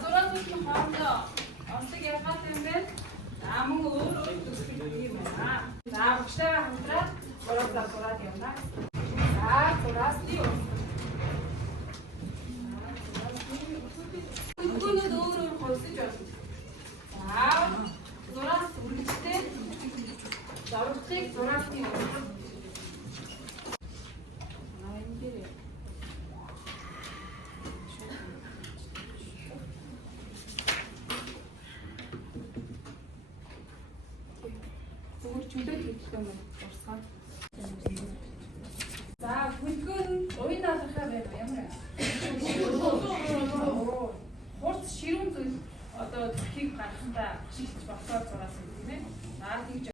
зураг үзэх хоорондоо онцлог ялгаатай юм байна. Мөн өөр төсөл юм байна. За бүгдээ хамтраад зураад явна. За зураасны Үгнүүд өөр хөлсөж байна. За зураас үргэлжтэй зурагчийг зураасны За хөлгөө уян алхахаа байна ямар хурц ширүүн зүйл одоо тхийг гаргахтаа шилж босоод зураас юм тийм ээ. За тэгж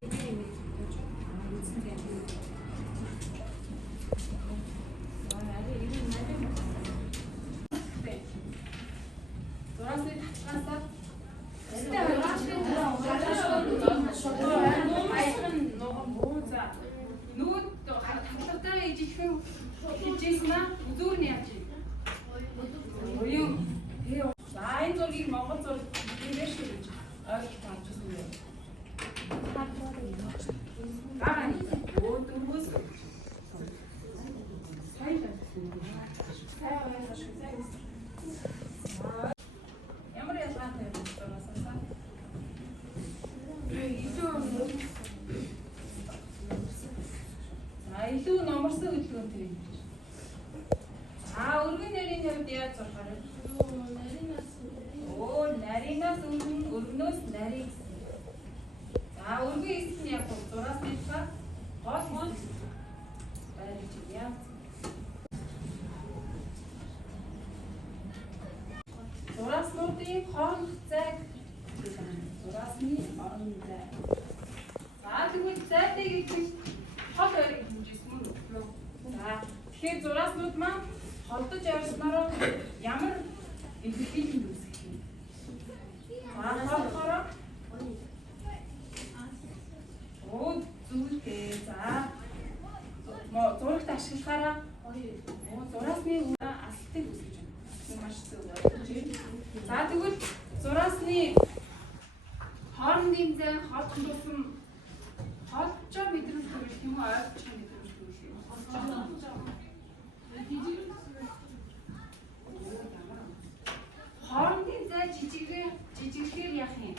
зураасны татгаасаа Нүд хатлагтай ижиххэн хичээснэ үзүүрний яаж юм. За энэ зургийг Монгол зураг хийгээш гэж ойлгож авчихсан юм. Гараа дөрвөөс ямар ялгаатай юм бэ? Илүү номерсон хөдөлгөөнтэй юм. Өргөн нарийн хувьд яаж зурхаар вэ? Нарийнаас өргөнөөс нарийн. Өргөн хэсэг нь яг зураас нэлбэ гол барьж яа. Зураснуудын хоорондох зайг зурасны орон зай. Тэгвэл зайтай гэж хол ойрын хэмжээс мөн өглөө. Тэгэхээр зураснууд маань холдож ойрснороо ямар инфекцийн үүсгэх юм. Холхороо зүйлтэй. Зурагт ашиглахаараа зурасны асалтыг үүсгэж байна. Маш зөв ойлгож байна. Тэгвэл зурасны хоорондын зай холдсон тусам холжоо мэдрэмж төрөх юм уу ойлгож байгаа мэдрэмж төрөх юм. Хоорондын зай жижигхээр яах юм?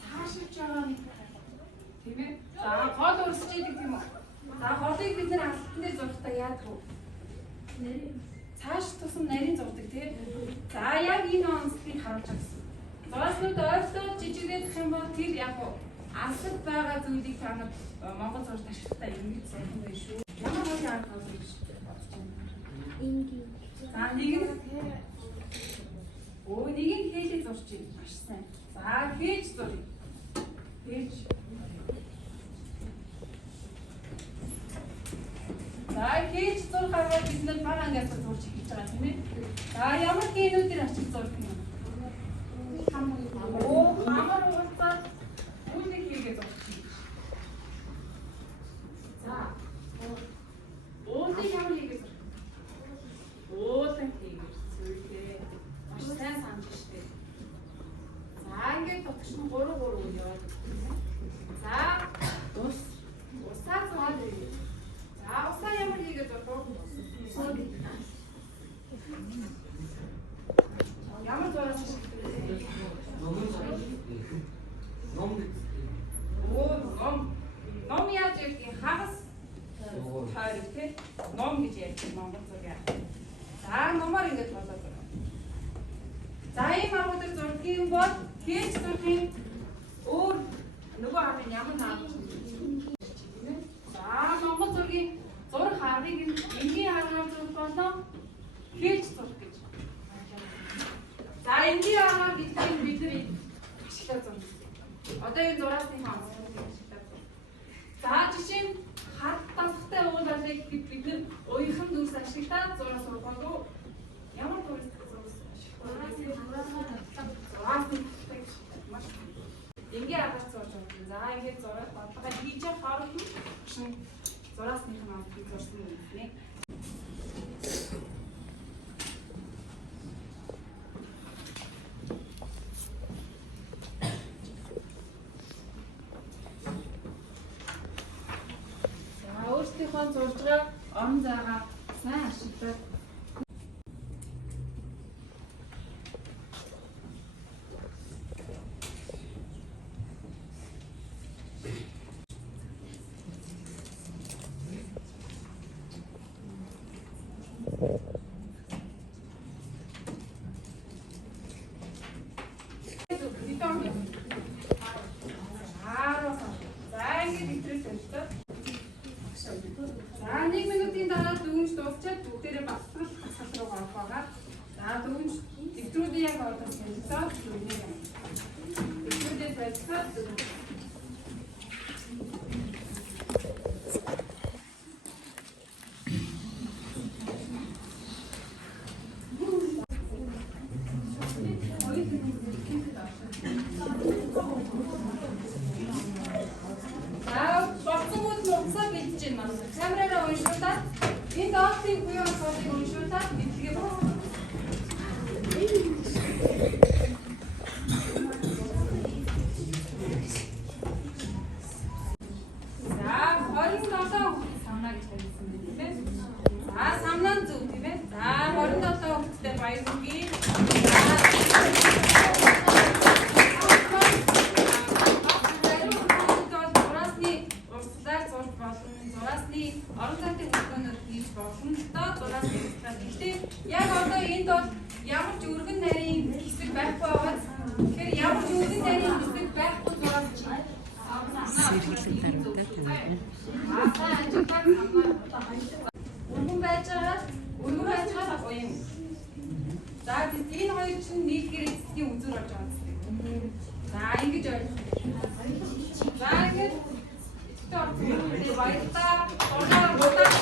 Цаашилж байгаа юм. Тийм ээ? Гол өрсөж идэг юм уу? Голыг бид нэр алтан дээр зурхтаа яадаг вэ? Цааш тусам нарийн зурдаг тийм. Яг энэ онцлогийг харуулж байгаа. Зурааснууд ойртоод жижигдэх юм бол тэр яг алсад байгаа зүйлийг та нар Монгол зурагт ашиглахтаа ингэж сайхан байх шүү. Ямар нэг арга хавж бодож байна. Нэг нь хээлээ зурж байна. Маш сайн. Хээж зуръя. Хээж. Хээж зурхаараа бид нар бага ангиас зурж хийж байгаа тийм ээ. Ямар генүүдээр ашиг зурх юм. Хамар уулзаад үүлэг хийгээ зурчих. Уулыг ямар хийгээ зурх? Уулын хийгээ зурхээ. Маш сайн санаж штэ. Ингээд дотогш нь 3 үе яваад. Усаа зураад. Усаа ямар хийгээ зурх вэ? Ямар зураач ном яаж ярьдгийг хагас тойрог тий ном гэж ярьдаг Монгол зураг. Номоор ингэж болоод байна. Ийм агуулгыг зургийн бол хийж зургийн өөр нөгөө хавын ямар наад. Монгол зургийн зураг харыг энгийн харгаар зурх болоо хийж зурх гэж. Энгийн харгаар гэдэг нь бид нар ашиглаж зурх. Одоо энэ зураасны хаан. Жишээ нь хат тасахтай уулалыг бид нар уяхан дүрс ашиглаад зураг сургууль ямар дүрс Энгийн аргаар зурж байгаа. Ингээд зураг бодлого хийж явах хооронд шин зураасных нь авч зурсан юм нэ. онцгой зурж байгаа орон зайгаа сайн ашиглаад За 1 минутын дараа дүүнж дуусчаад бүгдээрээ басрал хасгал руу гарах байгаа. За дүүнж дэвтрүүдээ яг ордог солилцоод дүүнийг юм. Дэвтрүүдээ солилцоод камераараа уншуулаад энэ доктын буюу асуудыг уншуулаад бидлэгээ болсон. За 27 самнаа гэж хэлсэн байна тийм ээ. За самнаа зөв тийм ээ. За 27 хүүхэдтэй баяр хүргэе. Орон зайтай хөтөлбөрөөр хийж болно. Доод зураас хэлсэн. Гэхдээ яг одоо энд бол ямар ч өргөн нарийн хэсэг байхгүй байгаа. Тэгэхээр ямар ч өргөн нарийн хэсэг байхгүй зураас чи өргөн байж байгаа гоё. За энэ хоёр чинь нийлгээр эцгийн үзүр болж байгаа юм. За ингэж ойлгох. За ингэж баярлалаа.